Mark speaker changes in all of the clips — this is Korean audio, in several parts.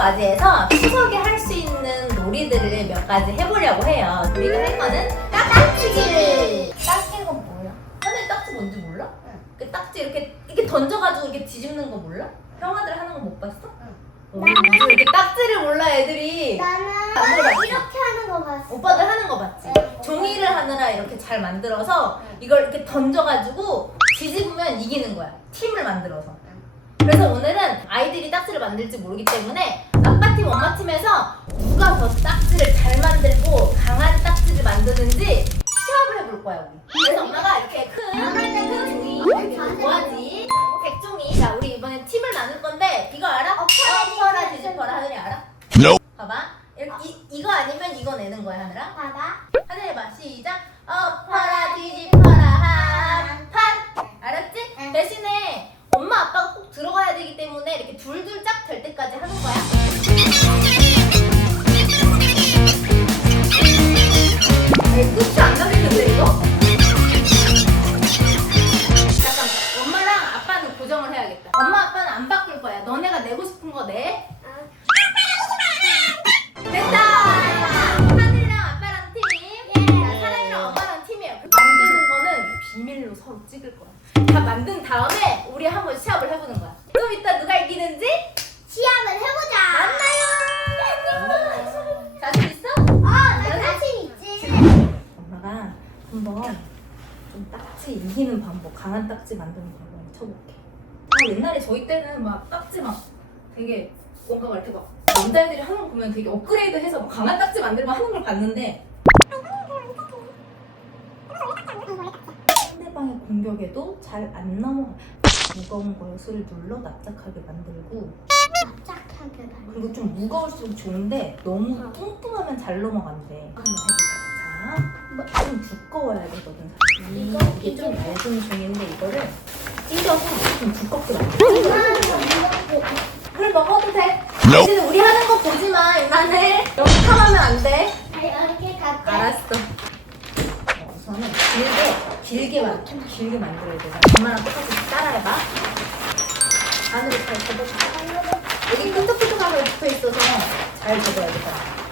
Speaker 1: 맞이해서 추석에 할 수 있는 놀이들을 몇 가지 해보려고 해요. 우리가 할 거는 딱지기.
Speaker 2: 딱지가 뭐야?
Speaker 1: 하늘 딱지 뭔지 몰라?
Speaker 2: 응.
Speaker 1: 그 딱지 이렇게 던져가지고 이렇게 뒤집는 거 몰라? 형아들 하는 거 못 봤어?
Speaker 2: 응.
Speaker 1: 무슨 이렇게 딱지를 몰라 애들이.
Speaker 2: 나는
Speaker 1: 안 물어봤지?
Speaker 2: 이렇게 하는 거 봤어.
Speaker 1: 오빠들 하는 거 봤지?
Speaker 2: 응.
Speaker 1: 종이를 하느라 이렇게 잘 만들어서
Speaker 2: 응.
Speaker 1: 이걸 이렇게 던져가지고 뒤집으면 이기는 거야. 팀을 만들어서. 그래서 오늘은 아이들이 딱지를 만들지 모르기 때문에 아빠팀, 엄마팀에서 누가 더 딱지를 잘 만들고 강한 딱지를 만드는지 시합을 해볼 거야 우리. 그래서 엄마가 이렇게 큰 종이 뭐하지? 백종이. 자, 우리 이번엔 팀을 나눌 건데 이거 알아? 엎어라 뒤집어라. 하늘이 알아? 봐봐. 이거 아니면 이거 내는 거야 하늘아.
Speaker 2: 봐봐.
Speaker 1: 하늘 해봐. 시작. 엎어라 뒤집어라 한판. 알았지?
Speaker 2: 응.
Speaker 1: 대신에 엄마 아빠가 꼭 들어가야 되기 때문에 이렇게 둘둘 짝 될 때까지 하는 거야. 끝이 안 나겠는데 이거? 잠깐, 엄마랑 아빠는 고정을 해야겠다. 엄마 아빠는 안 바꿀 거야. 너네가 내고 싶은 거 내. 됐다! 하늘이랑 아빠랑 팀. 자, 사랑이랑 엄마랑 팀이에요. 만드는 거는 비밀로 서로 찍을 거야. 다 만든 다음에 우리 한번 시합을 해보는 거야. 좀 이따 누가 이기는지
Speaker 2: 시합을 해보자.
Speaker 1: 만나요. 자신 있어?
Speaker 2: 나 자신 있지.
Speaker 1: 엄마가 한번 좀 딱지 이기는 방법, 강한 딱지 만드는 방법 쳐볼게. 옛날에 저희 때는 막 딱지 막 되게 뭔가 막 이렇게 막 남자애들이 하는 거 보면 되게 업그레이드해서 막 강한 딱지 만들고 하는 걸 봤는데 상대방의 공격에도 잘 안 넘어가. 무거운 것을 눌러 납작하게 만들고,
Speaker 2: 납작하게 봐.
Speaker 1: 그리고 좀 무거울수록 좋은데 너무 뚱뚱하면 잘 넘어간대. 한번 해보자. 자, 좀 두꺼워야 되거든. 이게 좀 얇은 종인데 이거를 찢어서 좀 두껍게 만들어. 그래, 먹어도 돼. 대신에 우리 하는 거 보지 마, 유나네. 여기 탐하면 안 돼.
Speaker 2: 이렇게 갈게.
Speaker 1: 알았어. 우선은 길게 만들어야 돼. 엄마랑 똑같이 따라해봐. 안으로 잘 접어줄게. 여기 끈적끈적하게 붙어 있어서 잘 접어야 돼.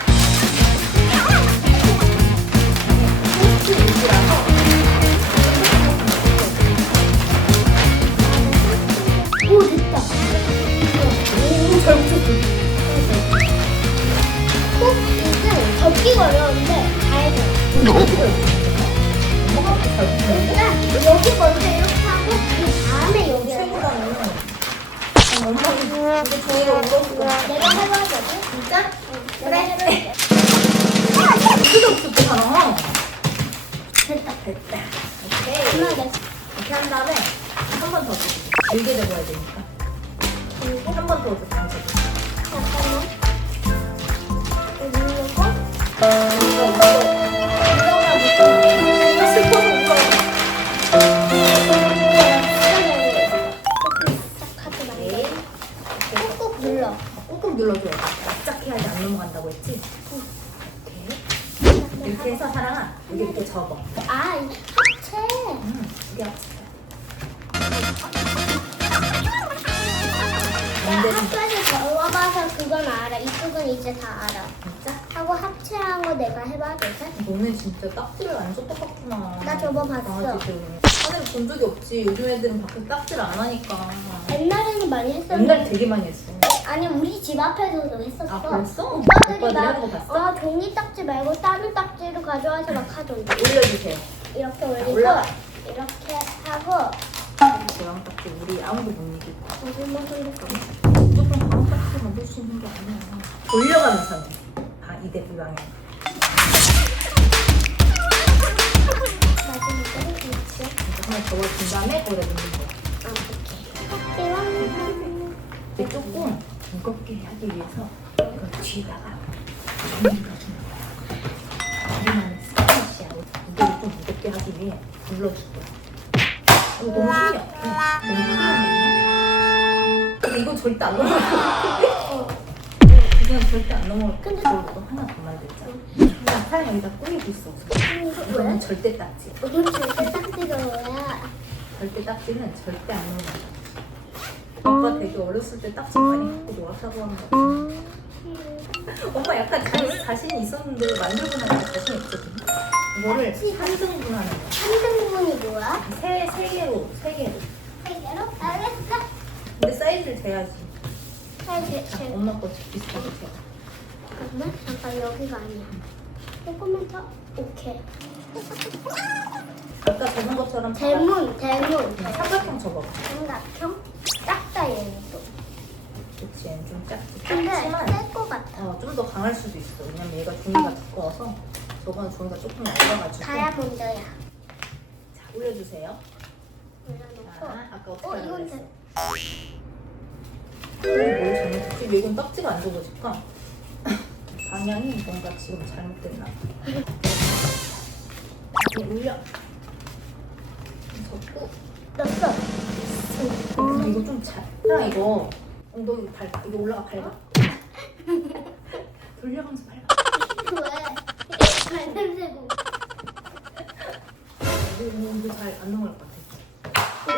Speaker 1: 토스트 위주라서.
Speaker 2: 오, 됐다.
Speaker 1: 오, 잘 붙였어.
Speaker 2: 이게 접기가 어려운데 잘 돼.
Speaker 1: 엄마가 잘 붙였는데?
Speaker 2: 일단 여기 먼저 이렇게 하고 그 다음에 여기
Speaker 1: 최고라는. 엄마 근데 저희가 울었어.
Speaker 2: 내가 해봐야거든.
Speaker 1: 진짜?
Speaker 2: 내가 해볼게.
Speaker 1: 뜯어붙었잖아.
Speaker 2: 됐다.
Speaker 1: 됐다. 오케이.
Speaker 2: 엄마 됐어.
Speaker 1: 이렇게 한 다음에 한 번 더 줘. 길게 접어야 되니까. 한 번 더 줘. 당근.
Speaker 2: 잠깐만. 이거 누르고. 꾹꾹 눌러.
Speaker 1: 꾹꾹 눌러줘야 돼. 납작해야지 안 넘어간다고 했지? 이렇게. 이렇게 해서 사랑아, 여기 이렇게 접어.
Speaker 2: 아, 이 합체.
Speaker 1: 이게 합치야.
Speaker 2: 합체를 적어봐서 그건 알아. 이쪽은 이제 다 알아.
Speaker 1: 진짜?
Speaker 2: 하고 합체한 거 내가 해봐도 돼?
Speaker 1: 너는 진짜 딱지를 안 줬었구나.
Speaker 2: 나 저거 봤어.
Speaker 1: 하늘 본 적이 없지. 요즘 애들은 밖에 딱지를 안 하니까.
Speaker 2: 옛날에는 많이 했었는데.
Speaker 1: 옛날에 되게 많이 했어.
Speaker 2: 아니, 우리 집 앞에서도 했었어.
Speaker 1: 아, 벌써?
Speaker 2: 오빠들이
Speaker 1: 오빠들이 하는 거 봤어?
Speaker 2: 종이 딱지 말고 다른 딱지를 가져와서 막 하던데.
Speaker 1: 올려주세요.
Speaker 2: 이렇게 올리고
Speaker 1: 올라가.
Speaker 2: 이렇게 하고
Speaker 1: 대왕 딱지 우리 아무도 못 이기고.
Speaker 2: 거짓말 흘릴까?
Speaker 1: 무조건 강한 딱지 만들 수 있는 게 아니야. 돌려가면서 해. 이대 불방향.
Speaker 2: 마지막으로 그렇지.
Speaker 1: 하나 접어준 다음에 거기다 넣는 거야.
Speaker 2: 이렇게.
Speaker 1: 근데 조금 무겁게 하기 위해서 그 뒤에다가 종이가 주는 거야. 우리만의 스타일이야. 무게를 좀 무겁게 하기 위해 눌러줄 거야. 이거 너무 힘이 약해. 너무 힘이 안 근데 이거 절대 안 넘어갈 이건 절대 안 넘어갈 거야. 근데 이거 하나 더 만들자. 그냥 사람 여기다 꾸미고 있어. 이거는 절대 딱지.
Speaker 2: 오늘 절대 딱지가 뭐야?
Speaker 1: 절대 딱지는 절대 안 넘어가. 아빠 되게 어렸을 때 딱지 많이 갖고 놀았다고 하는 거 같아. 엄마 약간 자신이 있었는데 만들고 나니까 자신 있거든. 이거를 3등분 하는 거야.
Speaker 2: 3등분이 뭐야?
Speaker 1: 세 개로.
Speaker 2: 3개로? 알겠어.
Speaker 1: 근데 사이즈를 재야지.
Speaker 2: 사이즈
Speaker 1: 엄마 거 비슷하게 재.
Speaker 2: 잠깐만. 잠깐 여기가 아니야. 조금만 더. 오케이.
Speaker 1: 아까 접은 것처럼
Speaker 2: 대문.
Speaker 1: 삼각형 접어봐.
Speaker 2: 삼각형. 작다 얘는 또.
Speaker 1: 그치, 얘는 좀 작지.
Speaker 2: 근데
Speaker 1: 작지만
Speaker 2: 셀것 같아.
Speaker 1: 좀 더 강할 수도 있어. 왜냐면 얘가 종이가 두꺼워서 저거는 종이가 조금 얇아가지고.
Speaker 2: 다이아몬드야.
Speaker 1: 자, 올려주세요.
Speaker 2: 올려놓고.
Speaker 1: 자, 아까 어떻게 하려고
Speaker 2: 이건
Speaker 1: 그랬어?
Speaker 2: 돼.
Speaker 1: 뭘 잘못했지? 왜 이건 딱지가 안 접어질까? 방향이 뭔가 지금 잘못됐나 봐. 이렇게 올려. 접고.
Speaker 2: 넣었어.
Speaker 1: 이거 좀 잘. 야, 이거 엉덩이 밟아. 이거 올라가 밟아. 돌려가면서 밟아.
Speaker 2: 왜? 발 냄새고.
Speaker 1: 이거 잘 안 넘어갈 것 같아.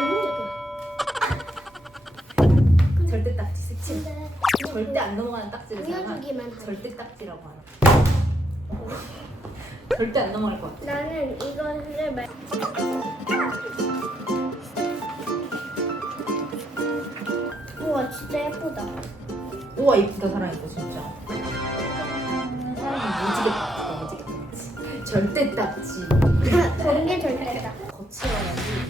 Speaker 2: 오른쪽이야.
Speaker 1: 절대 딱지 색칠.
Speaker 2: 근데
Speaker 1: 절대 안 넘어가는 딱지를
Speaker 2: 보여주기만 하지.
Speaker 1: 절대 딱지라고 하는. 절대 안 넘어갈 것 같아.
Speaker 2: 나는 이거를 우와 진짜 예쁘다.
Speaker 1: 우와 이쁘다 사랑이 거 진짜. 사랑이 무지개 절대 딱지.
Speaker 2: 번개 절대다.
Speaker 1: 거칠어야지.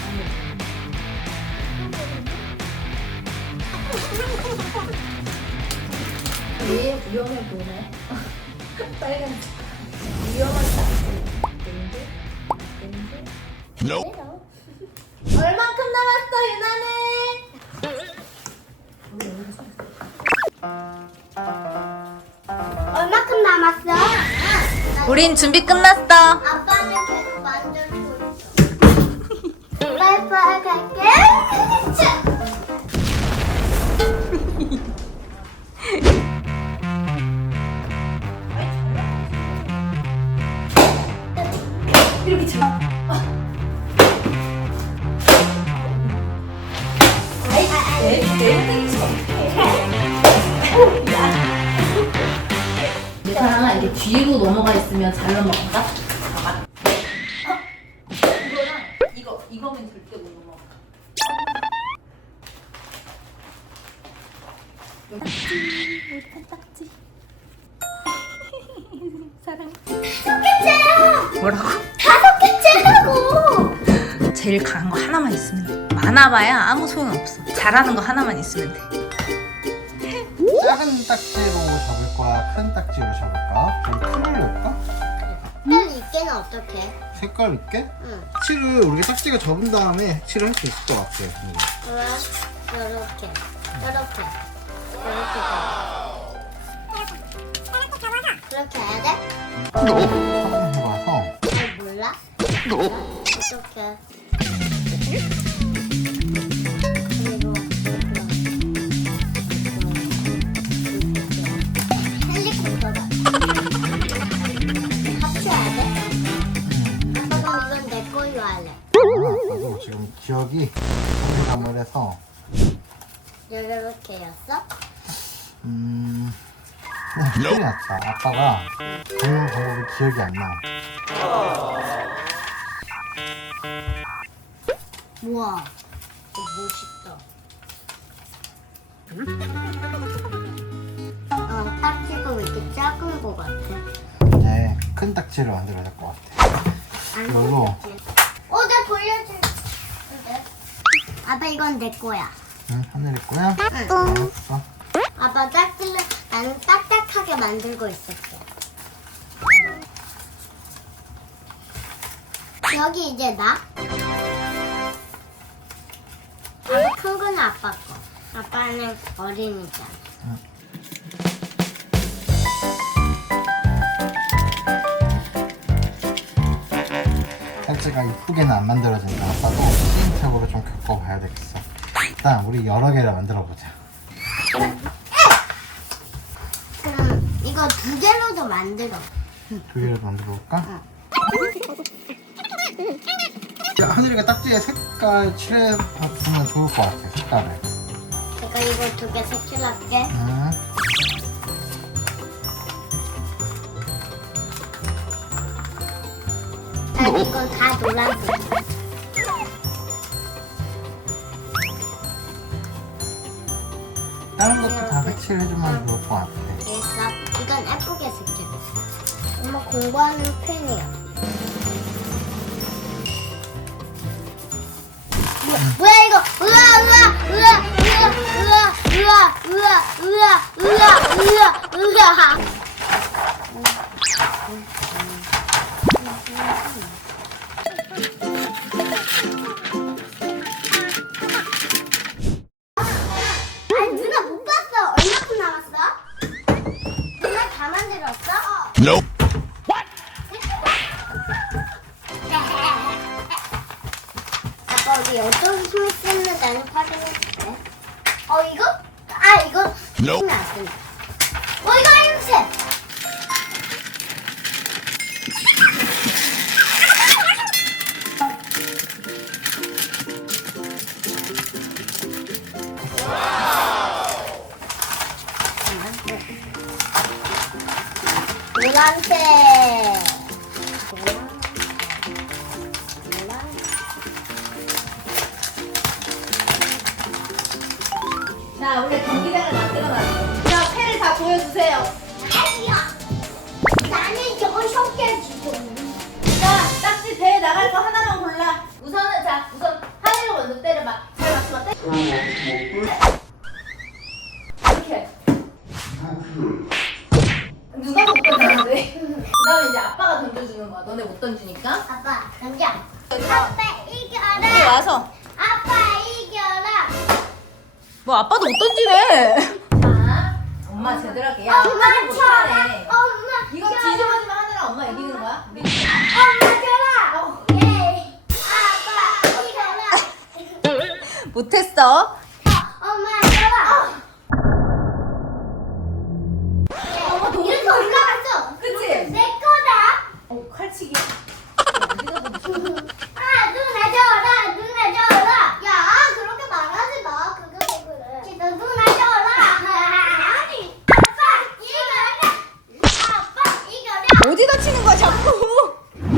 Speaker 1: 얘 위험해 보이네. 빨간 위험한 딱지. 렌즈. 얼만큼 남았어 유나는?
Speaker 2: 얼마큼 남았어?
Speaker 1: 우린 준비 끝났어.
Speaker 2: 아빠는 계속 만들고 있어. 빠이빠이 갈게. 자.
Speaker 1: 이렇게 쳐. 내 사랑아 이게 뒤로 넘어가 있으면 잘 넘어간다. 봐봐. 이거랑 이거면 절대 못 넘어가. 여기 딱지. 사랑. 뭐라고?
Speaker 2: 5개째라고.
Speaker 1: 제일 강한 거 하나만 있으면 돼. 많아봐야 아무 소용 없어. 잘하는 거 하나만 있으면 돼.
Speaker 3: 작은 딱지로 접을 거야? 큰 딱지로 접을까? 좀 큰을 넣을까?
Speaker 2: 색깔 있게는 어떡해?
Speaker 3: 색깔 있게?
Speaker 2: 응.
Speaker 3: 색칠을 우리가 딱지가 접은 다음에 색칠을 할 수 있을 것 같아.
Speaker 2: 왜? 요렇게. 그렇게 해야 돼?
Speaker 3: 처음 해봐서
Speaker 2: 잘 몰라? 어떡해. 그리고 헬리콥터다. 합쳐야 돼? 아빠 그럼 이건 내 걸로 할래.
Speaker 3: 나도 지금 기억이 가물가물해서
Speaker 2: 이렇게였어?
Speaker 3: 큰일 났다. 아빠가 잡는 방법이 기억이 안 나.
Speaker 2: 우와, 멋있다. 딱지가 왜 이렇게 작은 거 같아?
Speaker 3: 이제 큰 딱지를 만들어야 될 것 같아. 이걸로
Speaker 2: 내 보여줄. 아빠 이건 내 거야.
Speaker 3: 응, 하늘이 거야?
Speaker 2: 응.
Speaker 3: 알았어.
Speaker 2: 아빠 딱지를 나는 딱딱하게 만들고 있을게. 여기 이제 나. 아빠 큰 거는 아빠 거. 아빠는 어린이잖아.
Speaker 3: 딱지가 이쁘게는 안 만들어진다. 아빠도 시행착오를 좀 겪어봐야 되겠어. 일단 우리 여러 개를 만들어 보자.
Speaker 2: 그럼 이거 2개로도 만들어.
Speaker 3: 2개를 만들어 볼까? 하늘이가 딱지에 색깔 칠해주면 좋을 것 같아. 색깔을.
Speaker 2: 제가 이거 2개 색칠할게.
Speaker 3: 응.
Speaker 2: 이건 다 노란색.
Speaker 3: 다른 것도 다 색칠해주면 좋을 것 같아.
Speaker 2: 알겠어. 이건 예쁘게 쓸게. 엄마 공부하는 펜이야. 뭐야 이거? 으아 으아 으아 으아 으아 으아 으아 으아 으아 으아 으아. 아니 누나 못 봤어. 얼마큼 남았어? 누나 다 만들었어?
Speaker 4: Nope.
Speaker 2: 아빠 우리 어떤 힘을 쓰는 나는 활용해줄게. 이거? 아 이거
Speaker 4: Nope.
Speaker 2: 힘이 안 쓰네. 이거 힘세. 노란색.
Speaker 1: 자, 우리 경기장을 만들어놨어. 자, 패를 다 보여주세요.
Speaker 2: 아니야. 나는 저거 속여주고.
Speaker 1: 자, 딱지 대회 나갈 거 하나만 골라. 우선은 자, 우선 하늘을 먼저 때려봐. 잘 맞추면 때. 이렇게. 누가 못 던졌는데? 그다음에 이제 아빠가 던져주는 거야. 너네 못 던지니까.
Speaker 2: 아빠 던져. 아빠
Speaker 1: 여기
Speaker 2: 이겨라.
Speaker 1: 와서.
Speaker 2: 아빠 이겨라.
Speaker 1: 뭐 아빠도 못 던지네. 자, 엄마 제대로 할게. 야, 엄마는 못하네.
Speaker 2: 엄마.
Speaker 1: 이거 뒤집어지면 하느라 엄마 이기는 거야? 우리
Speaker 2: 엄마 줘라. 예. 아빠 이겨라.
Speaker 1: 못했어.
Speaker 2: 엄마 줘라. 이렇게 올라갔어.
Speaker 1: 그치?
Speaker 2: 내 거다.
Speaker 1: 칼치기.
Speaker 2: 누나 줘라. 누나 줘라. 야 그렇게 말하지 마. 그거 왜 그래? 너 누나 줘라. 아니. 아빠 이겨라. 아빠 이겨라.
Speaker 1: 어디다 치는 거야 자꾸?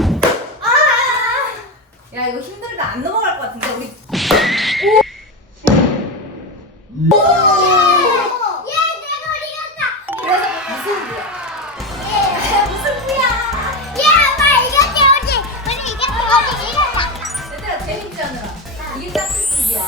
Speaker 1: 야 이거 힘들다 안 넘어갈 것 같은데 우리.
Speaker 2: 얘 내가 이겼다.
Speaker 1: 그래서 무슨 일이야?
Speaker 2: 무슨 소리야? 얘 아빠 이겼지 우리. 우리 이겼지. 이겼다.
Speaker 1: 얘들아 재밌지 않아? 이게 짝짓기야.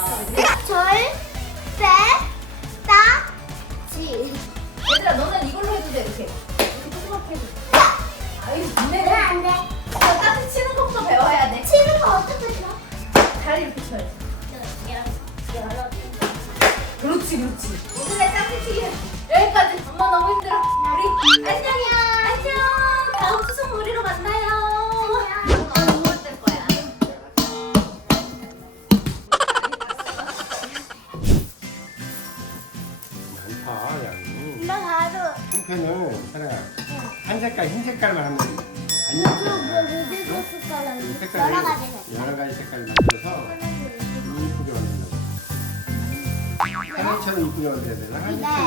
Speaker 2: 지.
Speaker 1: 얘들아 너는 이걸로 해도 돼 이렇게. 이렇게 조그맣게 해도 돼. 아이
Speaker 2: 왜
Speaker 1: 니네는
Speaker 2: 안 돼?
Speaker 1: 짝짓 치는 법도 배워야 돼.
Speaker 2: 치는 거 어떻게 쳐?
Speaker 1: 다리 이렇게 쳐야지.
Speaker 2: 여러.
Speaker 1: 그렇지 그렇지. 오늘의 짝짓기는 여기까지. 엄마 너무 힘들어. 우리 안녕. 다음 수송 놀이로 만나요. 너무 못될 거야.
Speaker 5: 많다 양이.
Speaker 2: 나 바로.
Speaker 5: 송편은 사랑아 한 색깔 흰 색깔만 하면 아니야.
Speaker 2: 여러 가지
Speaker 5: 여러 가지 색깔 만들어서 이쁘게 만든다고. 하나처럼 이쁘게 만들어야 되나?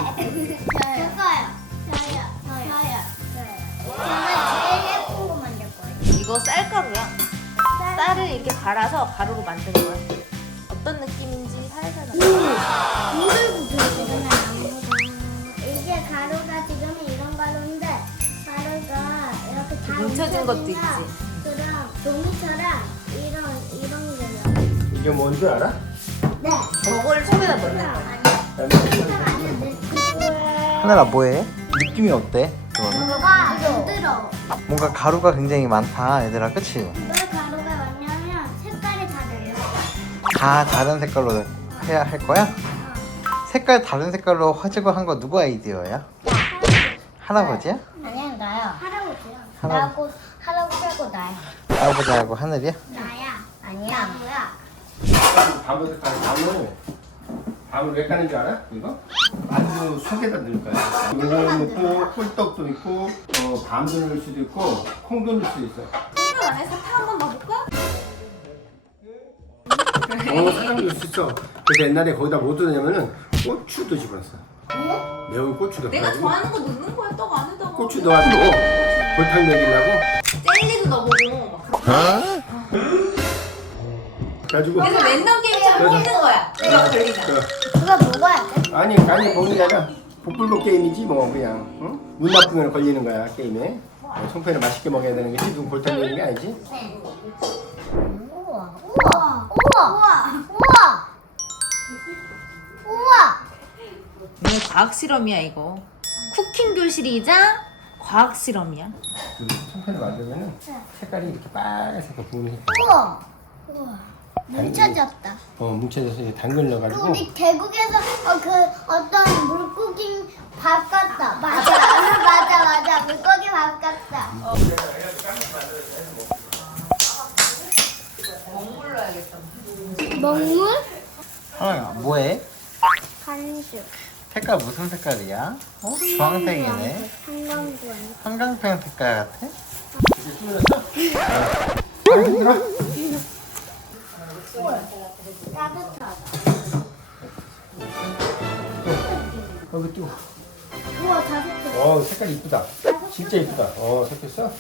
Speaker 2: 저거요. 저요. 저는 제일 예쁜 거 만들 거예요.
Speaker 1: 이거 쌀가루야. 쌀을 이렇게 갈아서 가루로 만든 거야. 어떤 느낌인지 살살
Speaker 2: 이게 가루가 지금 이런 가루인데 가루가 이렇게 다
Speaker 1: 뭉쳐진 것도
Speaker 2: 뭉쳐진다.
Speaker 1: 있지.
Speaker 2: 그럼 종이처럼 이런 게요.
Speaker 5: 이게 뭔 줄 알아?
Speaker 2: 네.
Speaker 1: 저걸 속에다 넣는 거야.
Speaker 3: 하늘아 뭐해? 느낌이 어때? 그거는?
Speaker 2: 뭐가 부드러워.
Speaker 3: 뭔가 가루가 굉장히 많다 얘들아 그치?
Speaker 2: 왜 가루가 많냐면 색깔이 다 달려.
Speaker 3: 다 다른 색깔로 해야 할 거야? 색깔 다른 색깔로 화지고 한 거 누구 아이디어야? 할아버지야?
Speaker 2: 아니야 나야. 할아버지야.
Speaker 3: 할아버지.
Speaker 2: 할아버지하고 나야.
Speaker 3: 할아버지하고 하늘이야?
Speaker 2: 나야. 아니야. 나야.
Speaker 5: 밤을 왜 까는 줄 알아? 이거? 만두 속에다 넣을 거야. 이거는 있고 꿀떡도 있고 밤도 넣을 수도 있고 콩도 넣을 수도 있어.
Speaker 1: 콩을 안에 사탕 한번 넣어볼까?
Speaker 5: 사탕도 넣을 수 있어. 그래서 옛날에 거기다 뭐 넣냐면은 고추도 집어넣었어. 매운 고추
Speaker 1: 내가
Speaker 5: 넣어가지고
Speaker 1: 좋아하는 거 넣는 거야 떡 안에다가.
Speaker 5: 고추 넣어가지고 골탕 먹이려고.
Speaker 1: 젤리도 넣어보고 막 그렇게
Speaker 5: 가지고
Speaker 1: 그래서 랜덤 게임처럼 뽑는 거야. 내가 걸리면.
Speaker 2: 그거 먹어야 돼?
Speaker 5: 아니 먹는 게 아니라 복불복 게임이지 뭐 그냥 응? 문 나쁘면 걸리는 거야 게임에. 송편을 맛있게 먹어야 되는 거지 누구 골탕 먹는 게 아니지.
Speaker 2: 우와 우와 우와 우와 우와
Speaker 1: 이거 과학 실험이야 이거. 쿠킹 교실이자 과학 실험이야.
Speaker 5: 그 송편을 만들면은 색깔이 이렇게 빨간색으로 보이는.
Speaker 2: 우와 우와 뭉쳐졌다.
Speaker 5: 뭉쳐져서 이제 당근 넣어가지고.
Speaker 2: 우리 계곡에서 그 어떤 물고기 밥 같다. 맞아 맞아 물고기 밥 같다.
Speaker 1: 먹물 넣어야겠다.
Speaker 2: 먹물?
Speaker 3: 하나야 뭐해?
Speaker 2: 간주.
Speaker 3: 색깔 무슨 색깔이야? 주황색이네.
Speaker 2: 한강군.
Speaker 3: 한강pen 색깔 같아?
Speaker 5: 이제 뚫렸어? 안 힘들어?
Speaker 2: 따뜻하다.
Speaker 5: 여기 또.
Speaker 2: 우와 따뜻해.
Speaker 5: 색깔 이쁘다. 진짜 이쁘다. 섞였어?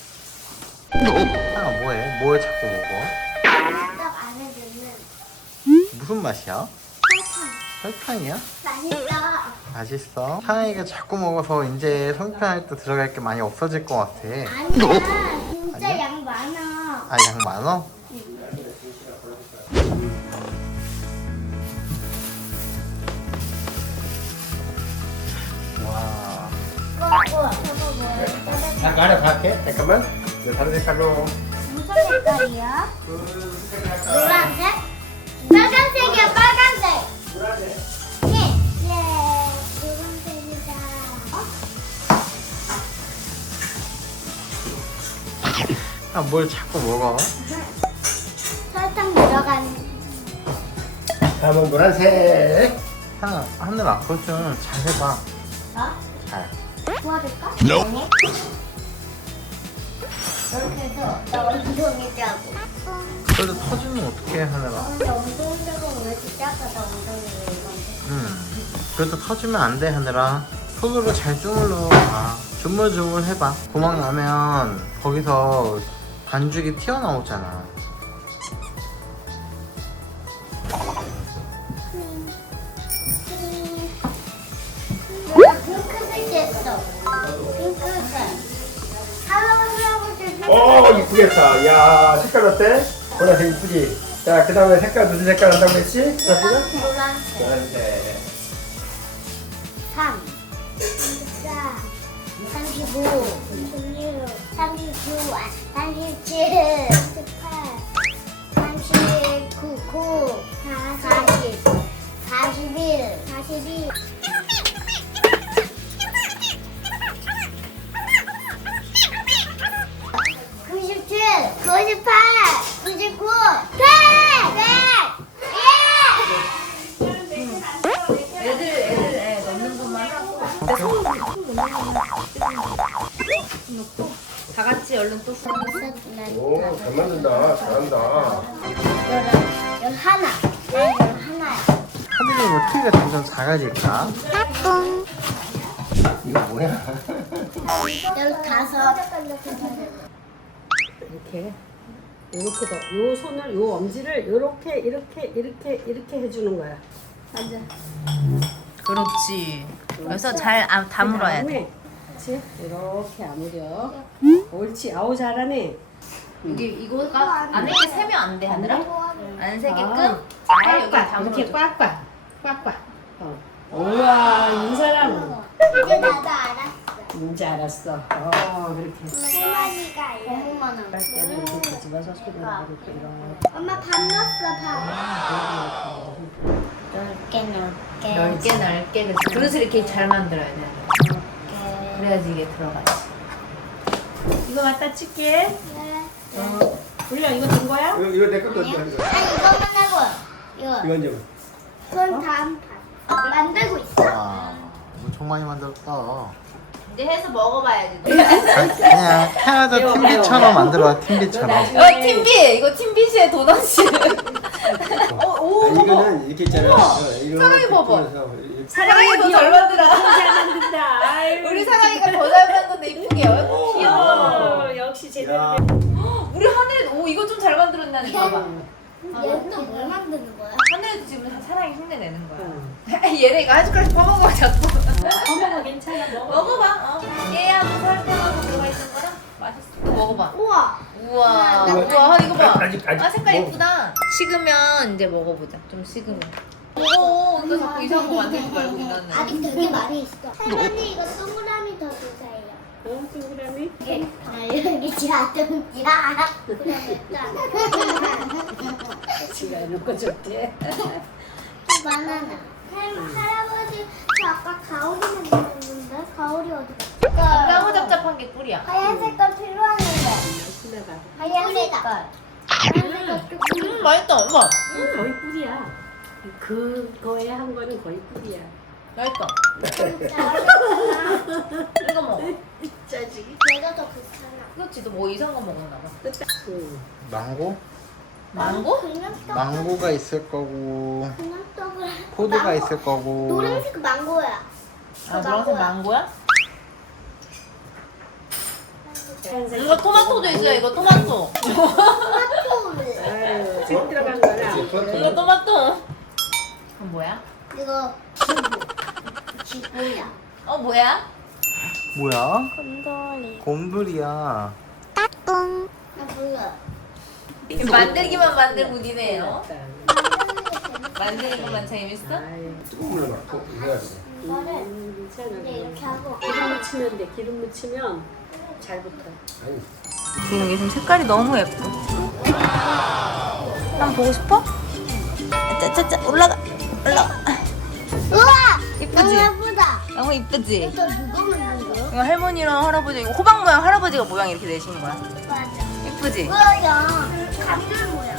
Speaker 3: 하나 뭐해? 뭐에 자꾸 먹어?
Speaker 2: 딱 안에 넣는
Speaker 3: 무슨 맛이야? 설탕이야?
Speaker 2: 맛있다.
Speaker 3: 맛있어? 하나이가 자꾸 먹어서 이제 송편할 때 들어갈 게 많이 없어질 것 같아.
Speaker 2: 아니야 진짜
Speaker 3: 아니야?
Speaker 2: 양 많아.
Speaker 3: 아, 양 많어? 와.
Speaker 2: 저거 뭐야?
Speaker 5: 나 알아서 할게. 잠깐만. 내가 다른 색깔로.
Speaker 2: 무슨 색깔이야? 노란색? 빨간색이야 빨간색.
Speaker 5: 노란색.
Speaker 2: 예 노란색이다.
Speaker 3: 아, 뭘 자꾸 먹어?
Speaker 2: 설탕 들어간.
Speaker 5: 다음은 노란색.
Speaker 3: 하늘아, 그거 좀 잘 해봐.
Speaker 2: 어?
Speaker 3: 잘.
Speaker 2: 도와줄까? 아니. 이렇게 해서 나 엉덩이자고.
Speaker 3: 그래도 터지면 어떡해, 하늘아.
Speaker 2: 엉덩이자고 왜 이렇게 작아? 나 엉덩이 왜 이건데?
Speaker 3: 그래도 터지면 안 돼, 하늘아. 손으로 잘 주물러 봐. 주물주물 해봐. 구멍 나면 거기서 반죽이 튀어나오잖아.
Speaker 2: 내가 핑크색 됐어. 핑크색. 할아버지
Speaker 5: 이쁘겠다. 야, 색깔 어때? 보라색 이쁘지? 자, 그 다음에 색깔 무슨 색깔 한다고 했지?
Speaker 2: 노란색.
Speaker 5: 노란색.
Speaker 2: 3 34 35 36 39 37 38 39 9 40 41 42 97 98 99 100
Speaker 1: 애들 넣는 것만 하고. 다 같이 얼른 또.
Speaker 5: 오, 잘 만든다. 잘한다.
Speaker 2: 열 하나. 열 하나야.
Speaker 3: 하늘이 뭐 키가 점점 작아질까?
Speaker 5: 이거 뭐야?
Speaker 2: 15.
Speaker 4: 이렇게 이렇게 더, 요 손을 요 엄지를 이렇게 해주는 거야. 앉아.
Speaker 1: 그렇지. 그래서 잘 다물어야 돼.
Speaker 4: 그렇지. 이렇게 아무려. 옳지. 아우 잘하네.
Speaker 1: 여기 이거가 안에 게 세면 안 돼, 하늘아. 안 세게끔
Speaker 4: 아,
Speaker 1: 잘 여기
Speaker 4: 꽉꽉
Speaker 1: 다물어줘.
Speaker 4: 이렇게 꽉꽉. 우와 이 사람
Speaker 2: 이제 나도 알았어.
Speaker 4: 뭔지 알았어. 그렇게.
Speaker 2: 소만이가 너무 많아.
Speaker 4: 빨대를 이렇게 뒤집어서 손으로 이렇게 이렇게.
Speaker 2: 엄마 밥 넣었어 밥. 넓게.
Speaker 1: 넓게 그래서 그릇을 이렇게 잘 만들어야 돼. 그래야지 이게 들어가지.
Speaker 4: 이거 갖다 칠게.
Speaker 2: 네.
Speaker 4: 불려 이거 된 거야?
Speaker 5: 이거 내 것도
Speaker 2: 아니
Speaker 5: 이거.
Speaker 2: 이거만 하고 이거.
Speaker 5: 이건 이제
Speaker 2: 그건 다음 판. 만들고 있어.
Speaker 3: 와, 엄청 많이 만들었다.
Speaker 1: 이제 해서 먹어봐야지.
Speaker 3: 그냥 캐나다 팀비처럼 만들어봐, 팀비처럼.
Speaker 1: 팀비! 이거 팀비시의 도넛이.
Speaker 5: 이거는 이렇게 있잖아.
Speaker 1: 사랑이 봐봐.
Speaker 5: 이렇게
Speaker 1: 사랑이 더 잘 만들어.
Speaker 4: 잘 만든다. 아유.
Speaker 1: 우리 사랑이가 더 잘 만든 건데 이쁘게. 귀여워.
Speaker 4: 역시 제대로.
Speaker 5: 야,
Speaker 1: 우리 하늘 오 이거 좀 잘 만들었네. 봐봐.
Speaker 2: 얘는 또 뭘 만드는 거야?
Speaker 1: 하늘도 지금 사랑이 흉내 내는 거야. 얘네 이거 한 숟가락씩 퍼먹어 자꾸.
Speaker 4: 어머머 괜찮아 먹어.
Speaker 1: 먹어봐. 깨하고 설탕하고 들어가 있는 거랑 맛있어. 또 먹어봐.
Speaker 2: 우와.
Speaker 1: 우와. 우와 이거 봐.
Speaker 5: 아직
Speaker 1: 아 색깔
Speaker 5: 먹어.
Speaker 1: 예쁘다. 식으면 이제 먹어보자. 좀 식으면. 오, 너 자꾸 이상한 거 만들지 말고 나는.
Speaker 2: 아직 되게 많이 있어. 할머니 이거 동그라미 더 주세요.
Speaker 4: 동그라미?
Speaker 2: 이게 여기 지하동이야.
Speaker 4: 지가 이렇게 좋대.
Speaker 2: 바나나. 할아버지 저 아까 가오리 만들었는데 가오리 어디 갔어?
Speaker 1: 너무 잡잡한 게 꿀이야.
Speaker 2: 하얀 색깔 필요하는데.
Speaker 4: 신나봐.
Speaker 2: 하얀 색깔. 하얀 색깔 좀
Speaker 1: 맛있다. 엄마.
Speaker 4: 거의 꿀이야. 그거에 한 거는 거의 꿀이야.
Speaker 1: 맛있다. 이거 먹어.
Speaker 4: 짜지.
Speaker 2: 내가 더 괜찮아.
Speaker 1: 그렇지. 너 뭐 이상한 거 먹었나 봐.
Speaker 3: 망고?
Speaker 1: 망고?
Speaker 2: 그냥 떡.
Speaker 3: 망고가 있을 거고
Speaker 2: 그냥 떡을.
Speaker 3: 포도가
Speaker 2: 망고.
Speaker 3: 있을 거고
Speaker 2: 노란색 망고야.
Speaker 1: 아, 노란색 망고야?
Speaker 4: 하얀색.
Speaker 1: 이거 토마토도 있어요. 이거 토마토.
Speaker 2: 토마토를.
Speaker 4: 아유, 색 들어간 거라.
Speaker 1: 이거 토마토. 그건 뭐야?
Speaker 2: 이거 지구야.
Speaker 1: 어 뭐야?
Speaker 3: 뭐야?
Speaker 2: 곰돌이.
Speaker 3: 곰돌이야.
Speaker 2: 나 몰라.
Speaker 1: 만들기만 만들고 니네요.
Speaker 4: 음,
Speaker 1: 만드는 것만 재밌어?
Speaker 5: 조금 올려봐. 이거 해야 돼.
Speaker 2: 이거를
Speaker 4: 괜찮아.
Speaker 2: 근데 이렇게 하고.
Speaker 4: 기름 묻히면 돼. 기름 묻히면 잘 붙어.
Speaker 5: 아니.
Speaker 1: 지금 이게 지금 색깔이 너무 예뻐. 한번 보고 싶어? 짜짜짜 올라가.
Speaker 2: 우와!
Speaker 1: 이쁘지?
Speaker 2: 너무 예쁘다.
Speaker 1: 너무 이쁘지?
Speaker 2: 이거 누가 만든 거야?
Speaker 1: 이거 할머니랑 할아버지 이거 호박 모양 할아버지가 모양 이렇게 내신 거야.
Speaker 2: 맞아.
Speaker 1: 이쁘지?
Speaker 2: 뭐야? 감귤 모양.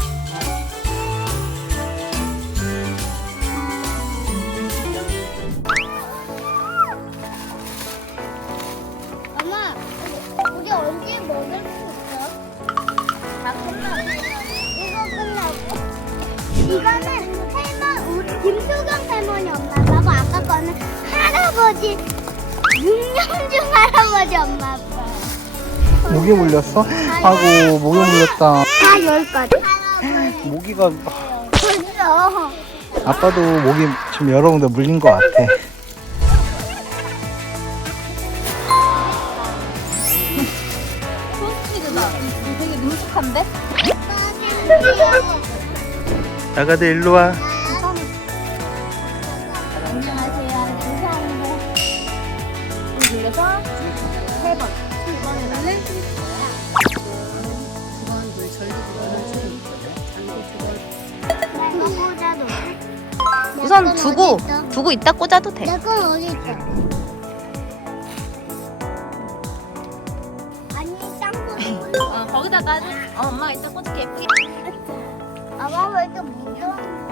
Speaker 2: 엄마, 우리 언제 먹을 수 있어? 다 끝나고. 이거 끝나고. 이거는 우리 김수경 할머니 엄마 아빠고 아까 거는 할아버지 윤영중 할아버지 엄마 아빠.
Speaker 3: 모기 물렸어? 아고 모기 물렸다.
Speaker 2: 다 여기까지.
Speaker 3: 모기가
Speaker 2: 벌써.
Speaker 3: 아빠도 모기 지금 여러 군데 물린 것 같아.
Speaker 1: 소스피드다. 되게 능숙한데?
Speaker 3: 아가들 일로 와.
Speaker 2: 안녕하세요. 감사합니다.
Speaker 1: 돌려서 3번. 이번에는
Speaker 2: 이거 꽂아도 돼?
Speaker 1: 우선 두고 있다 꽂아도 돼.
Speaker 2: 내건 어디 있어? 아니 짱구.
Speaker 1: 거기다가 엄마가 이따 꽂을게 예쁘게.
Speaker 2: 아빠 왜 이렇게 무서운